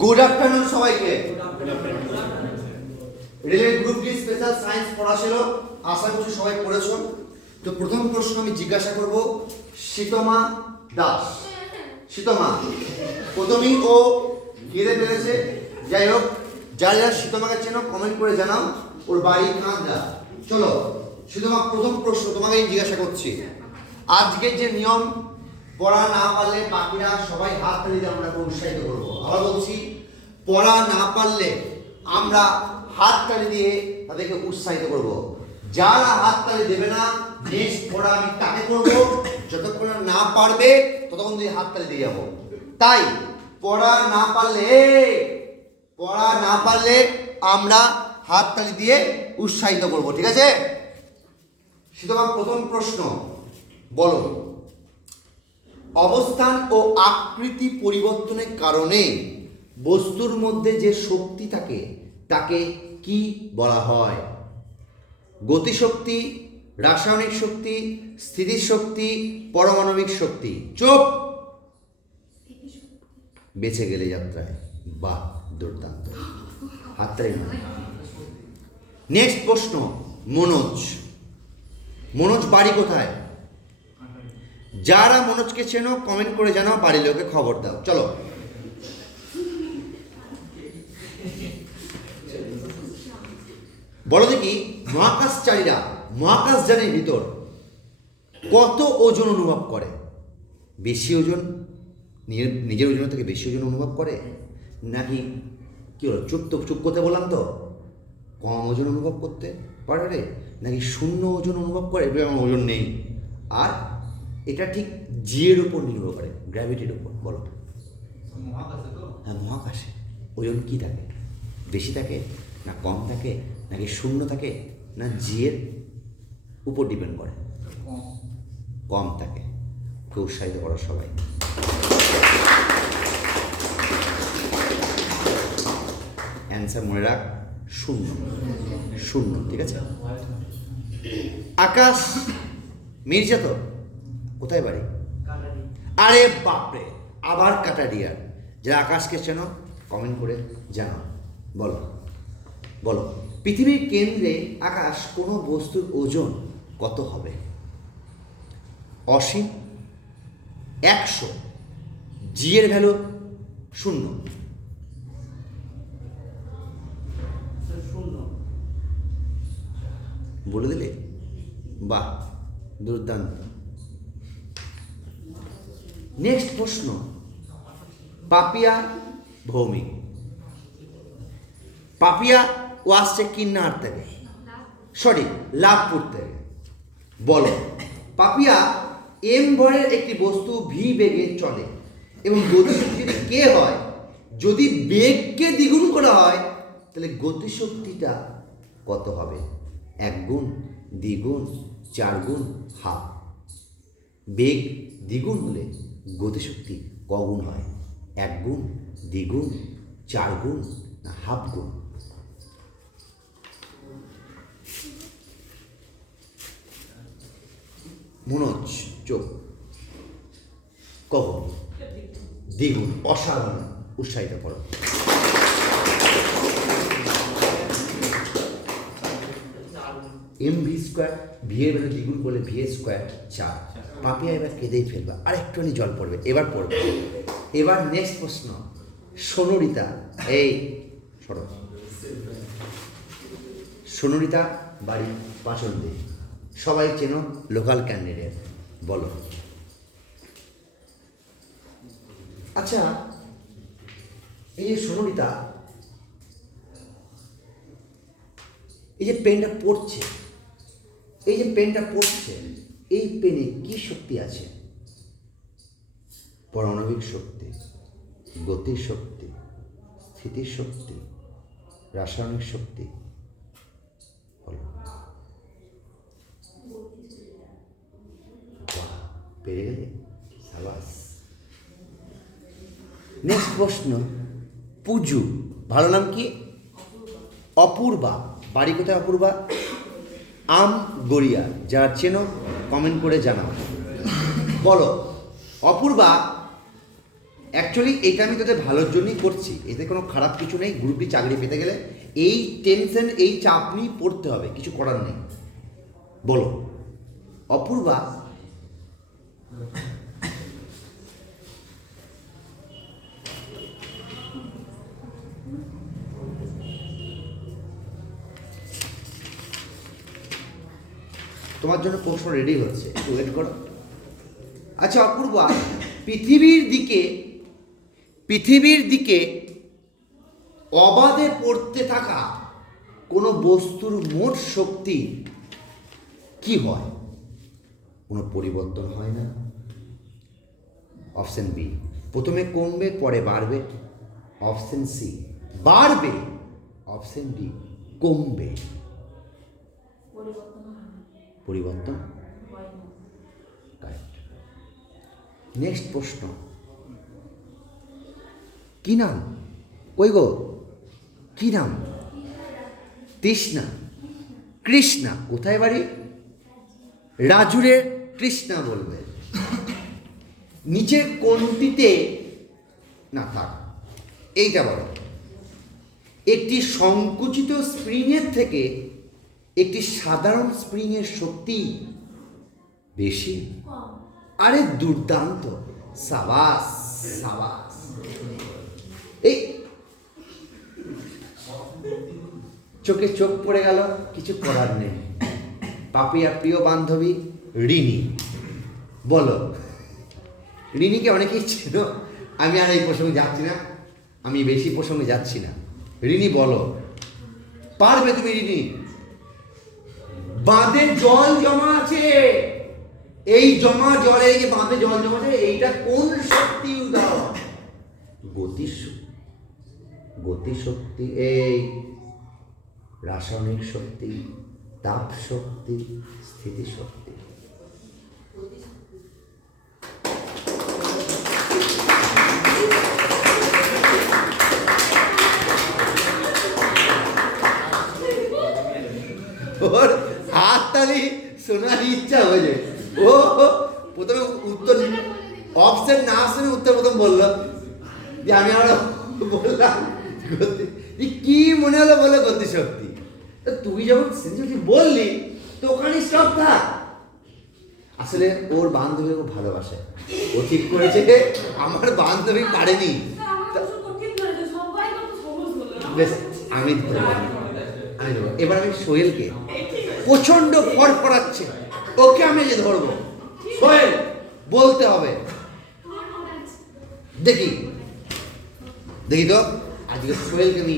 Good afternoon সবাইকে। Relate group D special science পড়া ছিল, আশা করছি সবাই পড়েছো। তো প্রথম প্রশ্ন আমি জিজ্ঞাসা করব শীতমা দাস। শীতমা প্রথমেই ও ঘিরে ফেলেছে। যাই হোক, যারা যারা শীতমাকে চেনো কমেন্ট করে জানাও ওর বাড়ি কাঁদরা। চলো শীতমা, প্রথম প্রশ্ন তোমাকে আমি জিজ্ঞাসা করছি। আজকে যে নিয়ম, পড়া না পারলে বাকিরা সবাই হাত তালি দিয়ে আমরা উৎসাহিত করবো। আবার বলছি, পড়া না পারলে আমরা হাত তালি দিয়ে তাদেরকে উৎসাহিত করব। যারা হাত তালি দেবে না, নেক্সট পড়া আমি তাকে করবো, যতক্ষণ না পারবে ততক্ষণ দিয়ে হাত তালি দিয়ে যাবো। তাই পড়া না পারলে আমরা হাত তালি দিয়ে উৎসাহিত করব, ঠিক আছে? সুতরাং প্রথম প্রশ্ন বলো, অবস্থান ও আকৃতি পরিবর্তনের কারণে বস্তুর মধ্যে যে শক্তি থাকে তাকে কি বলা হয়? গতিশক্তি, রাসায়নিক শক্তি, স্থিতিশক্তি, পারমাণবিক শক্তি। চুপ, বেঁচে গেলে যাত্রায়। বাহ, দুর্দান্ত, হাততালি না। নেক্সট প্রশ্ন, মনোজ বাড়ি কোথায়? যারা মনোজকে চেনো কমেন্ট করে জানাও, বাড়ির লোকে খবর দাও। চলো বলো দেখি, মহাকাশচারীরা মহাকাশযানের ভিতর কত ওজন অনুভব করে? বেশি ওজন, নিজের ওজনের থেকে বেশি ওজন অনুভব করে, নাকি কি হলো চুপ করতে বললাম তো, কম ওজন অনুভব করতে পারে রে, নাকি শূন্য ওজন অনুভব করে, আমার ওজন নেই? আর এটা ঠিক জিয়ের উপর নির্ভর করে, গ্র্যাভিটির উপর। বলো। হ্যাঁ, মহাকাশে ওজন কি থাকে? বেশি থাকে না কম থাকে, নাকি শূন্য থাকে, না জিয়ের উপর ডিপেন্ড করে? কম থাকে। খুব উৎসাহিত করো সবাই। অ্যান্সার মনে রাখ, শূন্য। ঠিক আছে? আকাশ মির্জা তো কোথায় বাড়ি? আরে বাপরে, আবার কাটাডিয়ার। যারা আকাশকে চেনো কমেন্ট করে জানাও। বলো পৃথিবীর কেন্দ্রে আকাশ কোনো বস্তুর ওজন কত হবে? অসীম, 100, জি এর ভ্যালু 0। বলে দিলে? বাহ, দুর্দান্ত। নেক্সট প্রশ্ন, পাপিয়া ভৌমিক। পাপিয়া ও আসছে কিন্নার থেকে, লাভপুর থেকে। বলো, পাপিয়া এম ভরের একটি বস্তু ভি বেগে চলে এবং গতিশক্তি যদি কে হয়, যদি বেগকে দ্বিগুণ করা হয় তাহলে গতিশক্তিটা কত হবে? 1 গুণ, দ্বিগুণ, 4 গুণ, হাফ। বেগ দ্বিগুণ হলে গতিশক্তি কগুণ হয়? 1 গুণ, দ্বিগুণ, 4 গুণ, না হাফ গুণ? মনোজ চোখ, কখন? দ্বিগুণ। অসাধারণ, উৎসাহিত করো। এম ভি স্কোয়ার, ভি এর ভ্যালু দ্বিগুণ করলে ভি এর স্কোয়ার 4। পাপিয়া এবার কেঁদেই ফেলবা, আর একটুখানি জল পড়বে, এবার পড়বে। এবার নেক্সট প্রশ্ন, সোনরিতা। এই সরো। সোনরিতা বাড়ি পাচন্দি, সবাই চেনো, লোকাল ক্যান্ডিডেট। বলো। আচ্ছা, এই যে সোনরিতা, এই যে পেনটা পড়ছে, এই পেনে কি শক্তি আছে? পারমাণবিক শক্তি, গতির শক্তি, স্থিতির শক্তি, রাসায়নিক শক্তি। বলো। পেরে গেলে, সাবাস। নেক্সট প্রশ্ন, পুজু, ভালো নাম কি? অপূর্বা, বাড়ি কোথায় অপূর্বা? আম গড়িয়া। যারা চেনো কমেন্ট করে জানাও। বলো, অপূর্বা অ্যাকচুয়ালি এটা আমি তোদের ভালোর জন্যই করছি, এতে কোনো খারাপ কিছু নেই। গ্রুপ ডি চাকরি পেতে গেলে এই টেনশন, এই চাপ নিয়ে পড়তে হবে, কিছু করার নেই। বলো অপূর্বা, তোমার জন্য প্রশ্ন রেডি হচ্ছে, একটু ওয়েট করো। আচ্ছা অপূর্বা, পৃথিবীর দিকে অবাধে পড়তে থাকা কোনো বস্তুর মোট শক্তি কি হয়? কোনো পরিবর্তন হয় না। অপশন বি, প্রথমে কমবে পরে বাড়বে। অপশন সি, বাড়বে। অপশন ডি, কমবে। পরিবর্তন কারেক্ট। নেক্সট প্রশ্ন, কি নাম? কই গো, কি নাম? তৃষ্ণা। কৃষ্ণা কোথায় বাড়ি? রাজুরের কৃষ্ণা বলবে। নিচের কোনটিতে না থাক, এইটা বলো, একটি সংকুচিত স্প্রিংয়ের থেকে একটি সাধারণ স্প্রিংয়ের শক্তি বেশি? আরে দুর্দান্ত, সাবাস সাবাস। এই চোখে চোখ পড়ে গেল, কিছু করার নেই। পাপিয়ার প্রিয় বান্ধবী রিনি, বলো। রিনিকে অনেকেই ছিল, আমি আর এই প্রসঙ্গে যাচ্ছি না, আমি বেশি প্রসঙ্গে যাচ্ছি না। রিনি বলো, পারবে তুমি রিনি? বাঁধে জল জমা আছে, এই জমা জলে, এই যে বাঁধে জল জমা আছে, এইটা কোন শক্তি উদাহরণ? গতিশক্তি, এই রাসায়নিক শক্তি, তাপ শক্তি, স্থিতিশক্তি। ওর হাততালি শোনার ইচ্ছা হয়ে যায়। ও প্রথমে উত্তর অপশন না শুনে উত্তর প্রথম বললো, যে আমি আরো বললাম কি মনে হলো বলে গতিশক্তি। তুই যখন স্থিতিশক্তি বললি তো ওখানে স্টপ থাক। আসলে ওর বান্ধবী খুব ভালোবাসে, ও ঠিক করেছে আমার বান্ধবী পারেনি। বেশ, আমি ধরবো। এবার আমি সোহেলকে, প্রচন্ড ফর করাচ্ছে, ওকে আমি যে ধরবো। সোহেল বলতে হবে, দেখি তো আজকে সোহেলকে আমি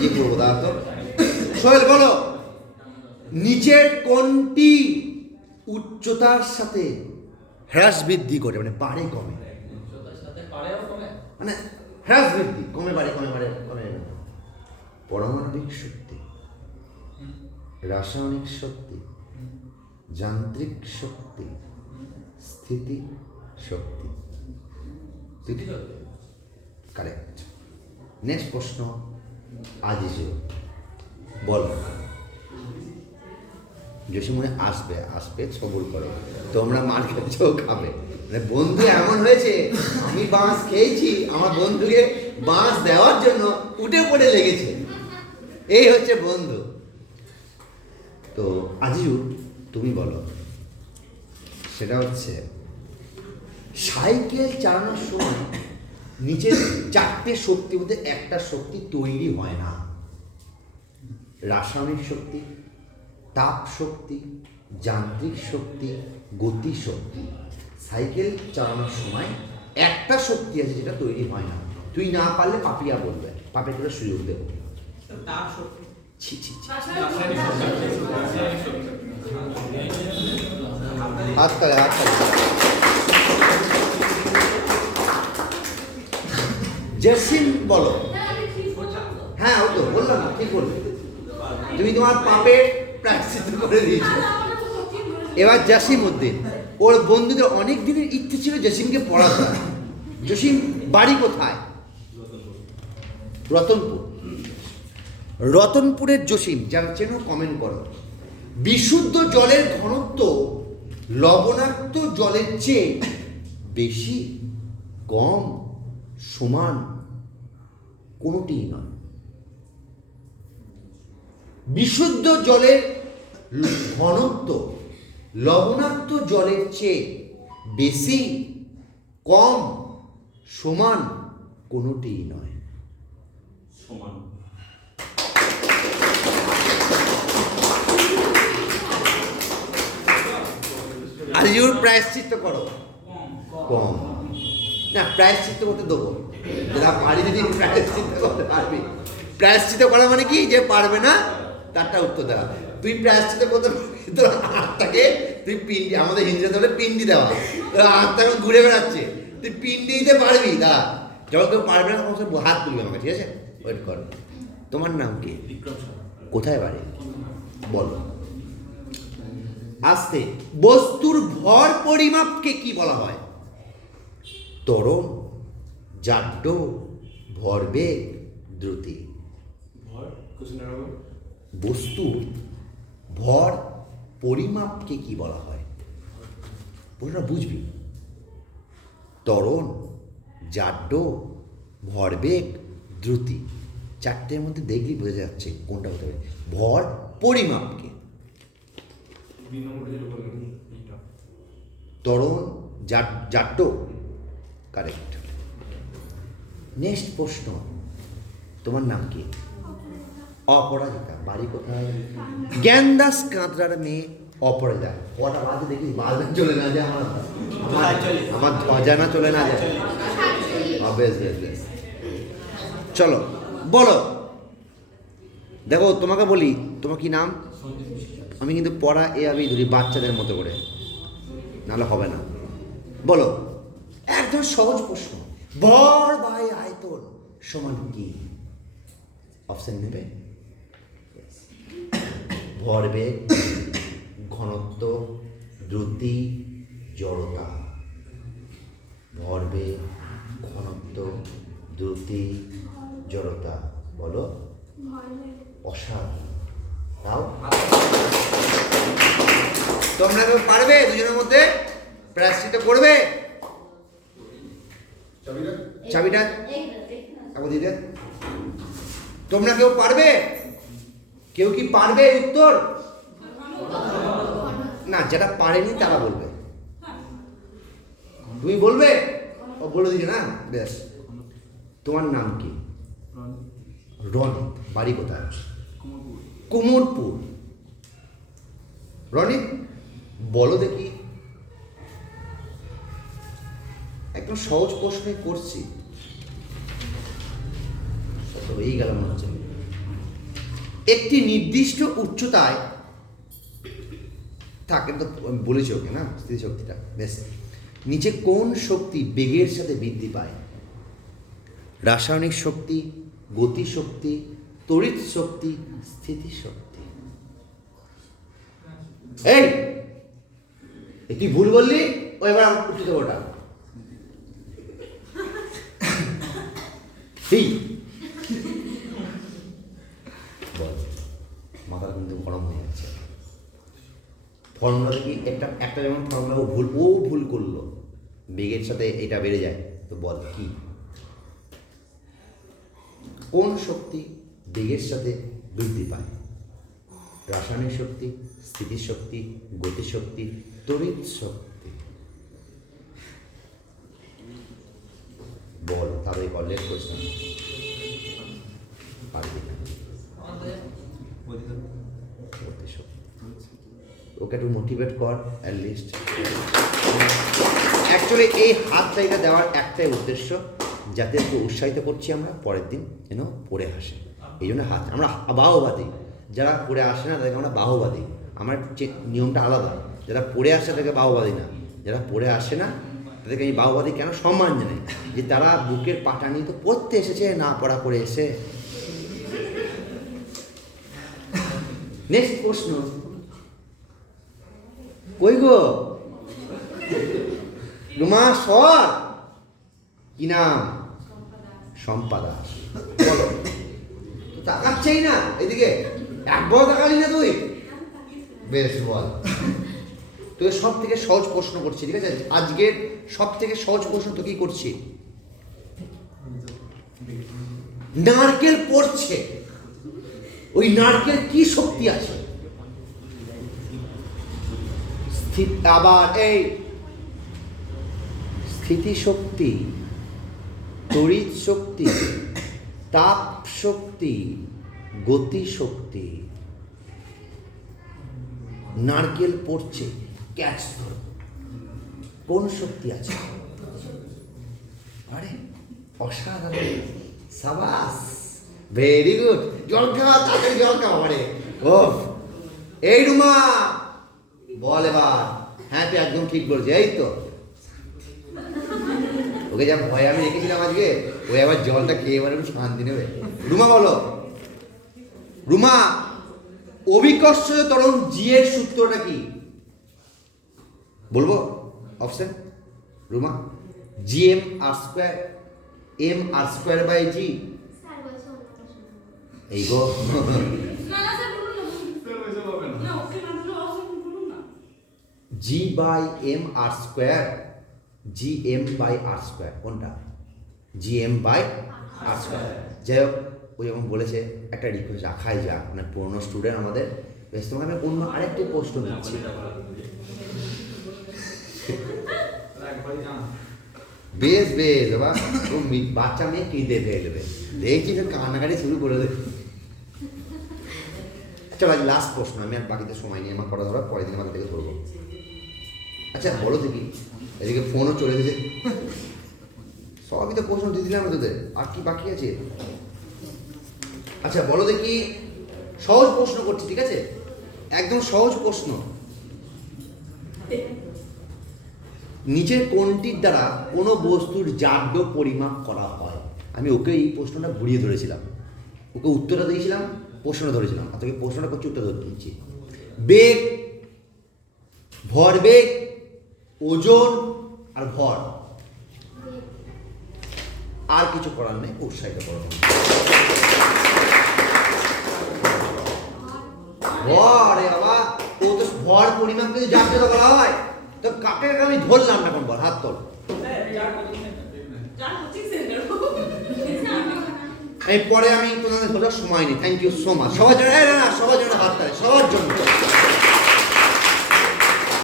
ইয়ে করবো। দাদা তো সোহেল বলো, নিচের কোনটি উচ্চতার সাথে হ্রাস বৃদ্ধি করে, মানে বাড়ে কমে? মানে হ্রাস বৃদ্ধি, কমে বাড়ে, কমে বাড়ে, কমে। পারমাণবিক শক্তি, রাসায়নিক শক্তি, যান্ত্রিক শক্তি, স্থিতি শক্তি। কারেক্ট। নেক্সট প্রশ্ন, আজিজু বল। জসি মনে আসবে, সবুর করো, তোমরা মার খেয়েছেও, খাবে। মানে বন্ধু এমন হয়েছে, আমি বাঁশ খেয়েছি, আমার বন্ধুকে বাঁশ দেওয়ার জন্য উঠে পড়ে লেগেছে। এই হচ্ছে বন্ধু। তো আজিজু তুমি বলো, সেটা হচ্ছে সাইকেল চালানোর সময় নিচের চারটে শক্তির মধ্যে একটা শক্তি তৈরি হয় না। রাসায়নিক শক্তি, তাপ শক্তি, যান্ত্রিক শক্তি, গতি শক্তি। সাইকেল চালানোর সময় একটা শক্তি আছে যেটা তৈরি হয় না। তুই না পারলে পাপিয়া বলবে, পাপিয়া করে সুযোগ দেবো। হাত তালে। জেসিম বলো। হ্যাঁ ও তো বললাম, ঠিক বলবে। তুমি তোমার পাপে প্র্যাকটিস করে দিয়েছো। এবার জসিম উদ্দিন, ওর বন্ধুদের অনেক দিনের ইচ্ছে ছিল জসিমকে পড়াতে। জসিম বাড়ি কোথায়? রতনপুর। রতনপুরের জসিম, যারা চেনো কমেন্ট করো। বিশুদ্ধ জলের ঘনত্ব লবণাক্ত জলের চেয়ে বেশি, কম সমান কোনোটিই নয়। বিশুদ্ধ জলের ঘনত্ব লবণাক্ত জলের চেয়ে বেশি, কম, সমান কোনোটিই নয়। সমান। আলিউর প্রায়শ্চিত্ত করো। কম না, প্রায়শ্চিত্ত করতে দেবো, যারা পারি যদি প্রায়শ্চিত্ত করতে পারবি। প্রায়শ্চিত্ত করা মানে কি, যে পারবে না তারটা উত্তর দেওয়া। তুই প্রায়শ্চিত্ত করতে পারবি, তোর আত্মাকে তুই পিন্ডি, আমাদের হিন্দুরা বলে পিন্ডি দেওয়া, তোর আত্মা এখন ঘুরে বেড়াচ্ছে, তুই পিন্ডি দিতে পারবি। দাঁড়া, যখন কেউ পারবে না তখন সব হাত তুলবে আমাকে, ঠিক আছে? ওয়েট কর। তোমার নাম কি? কোথায় বাড়ি বলো? আস্তে। বস্তুর ভর পরিমাপকে কি বলা হয়? ত্বরণ, জাড্য, ভরবেগ, দ্রুতি। বস্তু ভর পরিমাপকে কি বলা হয়? ওটা বুঝবি। ত্বরণ, জাড্য, ভরবেগ, দ্রুতি। চারটের মধ্যে দেখলি বোঝা যাচ্ছে কোনটা হতে পারে। ভর পরিমাপকে ত্বরণ, জাড্য, কারেক্ট। নেক্সট প্রশ্ন, তোমার নাম কি? অপরাজিতা, বাড়ি কোথায়? জ্ঞানদাস কাঁদরার মেয়ে অপরাজিতা। কটা বাজে দেখি, বাজে চলে না যায়, আমার ধ্বজা না চলে না যায়। বেশ বেশ বেশ, চলো বলো। দেখো তোমাকে বলি, তোমার কি নাম? আমি কিন্তু পড়া আমি ধরি বাচ্চাদের মতো করে, নাহলে হবে না। বলো, একদম সহজ প্রশ্ন। ভর বাই আয়তন সমান কি? অপশন নেবে? ভরবেগ, ঘনত্ব, দ্রুতি, জড়তা। ভরবেগ, ঘনত্ব, দ্রুতি, জড়তা। বলো। অসাধারণ। তাও তোমরা কেউ পারবে দুজনের মধ্যে? প্রায়শ্চিত্ত করবে? চাবিটা এখন দিতে। তোমরা কেউ পারবে? কেউ কি পারবে উত্তর? না, যেটা পারেনি তারা বলবে। তুমি বলবে? ও বলে দিকে না, বেশ। তোমার নাম কি? রনিত, বাড়ি কোথায়? কুমোরপুর। রনিত, বলো দেখি। একদম সহজ প্রশ্নই করছি, হয়েই গেল মনে হচ্ছে। একটি নির্দিষ্ট উচ্চতায় থাকে, তো বলেছি ওকে না, স্থিতিশক্তিটা। বেশ, নিচে কোন শক্তি বেগের সাথে বৃদ্ধি পায়? রাসায়নিক শক্তি, গতি শক্তি, তড়িৎ শক্তি, স্থিতিশক্তি। এই তুই ভুল বললি, ও এবার আমার উঠে দেবো ওটা। বল, মাথা কিন্তু গরম হয়ে যাচ্ছে। ফর্মুলা কি একটা যেমন ফর্মুলা ও ভুল করলো, বেগের সাথে এটা বেড়ে যায়, তো বল কি? কোন শক্তি বেগের সাথে বৃদ্ধি পায়? রাসায়নিক শক্তি, স্থিতিশক্তি, গতিশক্তি, তড়িৎ শক্তি। বল, তাড়াতাড়ি কর, লেট করিস না। পারবি না। ওকে একটু মোটিভেট কর অ্যাটলিস্ট। অ্যাকচুয়ালি এই হাতটা দেওয়ার একটাই উদ্দেশ্য, যাতে একটু উৎসাহিত করছি আমরা, পরের দিন যেন পড়ে আসে। এই জন্য হাত, আমরা বাহুবাদী। যারা পড়ে আসে না তাদেরকে আমরা বাহুবাদী। আমার নিয়মটা আলাদা। যারা পড়ে আসে তাদেরকে বাহুবাদী না, যারা পড়ে আসে না তাদেরকে আমি বাহুবাদী কেন সম্মান জানাই, যে তারা বুকের পাটা নিয়ে তো পড়তে এসেছে, না পড়া করে এসে। নেক্সট প্রশ্ন, কই গো রুমা সর, কি নাম? শম্পা দাস। বলো, তাকাচ্ছেই না এদিকে, একবার তাকালি না তুই? বেশ, বল। তোকে সব থেকে সহজ প্রশ্ন করছি, ঠিক আছে? আজকের সব থেকে সহজ প্রশ্ন তো কি করছি? নারকেল পড়ছে, ওই নারকেল কি শক্তি আছে? আবার এই স্থিতি শক্তি, তড়িৎ শক্তি, তাপ শক্তি, গতি শক্তি। নারকেল পড়ছে, ক্যাচ কোন শক্তি আছে? আরে অসাধারণ, সাবাস, ভেরি গুড। জল খাওয়া, তাড়াতাড়ি জল খাওয়া। আরে ও এই রুমা বল এবার। হ্যাঁ তুই একদম ঠিক বলছিস, এই তো। ওকে যা ভয় আমি রেখেছিলাম আজকে, ওই আবার জলটা খেয়ে মানে একটু শান্তি নেবে। রুমা বলো, রুমা অভিকর্ষজ ত্বরণ জি এর সূত্রটা কি? বলবো option? Ruma, G M R square, M R square by G. এই গো G by M R square, G M by R square. কোনটা? G M by R square. যাই হোক, ও যখন বলেছে একটা রিকোয়েস্ট রাখাই যাক, মানে পুরোনো স্টুডেন্ট আমাদের, বেশ তোমাকে আমি অন্য আরেকটি প্রশ্ন দিচ্ছি। বেশ বেশ বাবা, ও বাচ্চা মেয়ে কেঁদে ফেলবে, দেখছি তো কান্নাকাটি শুরু করে দেবে। চলো আজ লাস্ট প্রশ্ন, আমি আর বাকিতে সময় নিয়ে আমার পড়া ধরা, পরের দিন আমাকে থেকে ধরবো। আচ্ছা বলো দেখি, এদিকে ফোনও চলে এসেছে, সবই তো প্রশ্ন দিয়ে দিলাম তোদের, আর কি বাকি আছে? আচ্ছা বলো দেখি, সহজ প্রশ্ন করছি, ঠিক আছে? একদম সহজ প্রশ্ন। নিচের কোনটির দ্বারা কোনো বস্তুর জাড্য পরিমাপ করা হয়? আমি ওকে এই প্রশ্নটা ঘুরিয়ে ধরেছিলাম, ওকে উত্তরটা দিয়েছিলাম, প্রশ্নটা ধরেছিলাম, আর তোকে প্রশ্নটা করছি, উত্তর ধরতে দিচ্ছি। বেগ, ভরবেগ, ওজন আর ভর। আর কিছু করার নেই, উৎসাহিত করো। ভর, এ বাবা, ও তো ভর পরিমাপ কিন্তু জানতে তো বলা হয়, তো কাকে আমি ধরলাম না, কোন বল? হাত তোল। এই পরে আমি তোমাদের ধরার সময় নেই। থ্যাংক ইউ সো মাচ সবার জন্য, না সবার জন্য হাত তালি, সবার জন্য।